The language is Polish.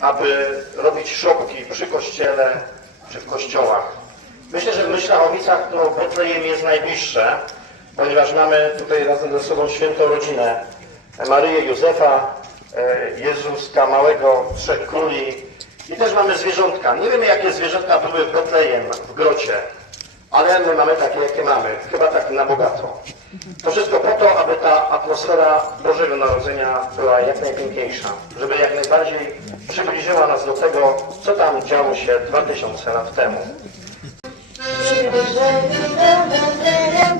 aby robić szopki przy kościele czy w kościołach. Myślę, że w Myślachowicach to Betlejem jest najbliższe, ponieważ mamy tutaj razem ze sobą świętą rodzinę Maryję, Józefa, Jezuska Małego, Trzech Króli i też mamy zwierzątka. Nie wiemy, jakie zwierzątka były w Betlejem, w grocie, ale my mamy takie, jakie mamy, chyba tak na bogato. To wszystko po to, aby ta atmosfera Bożego Narodzenia była jak najpiękniejsza, żeby jak najbardziej przybliżyła nas do tego, co tam działo się 2000 lat temu. Przybyszemy do Betlejem,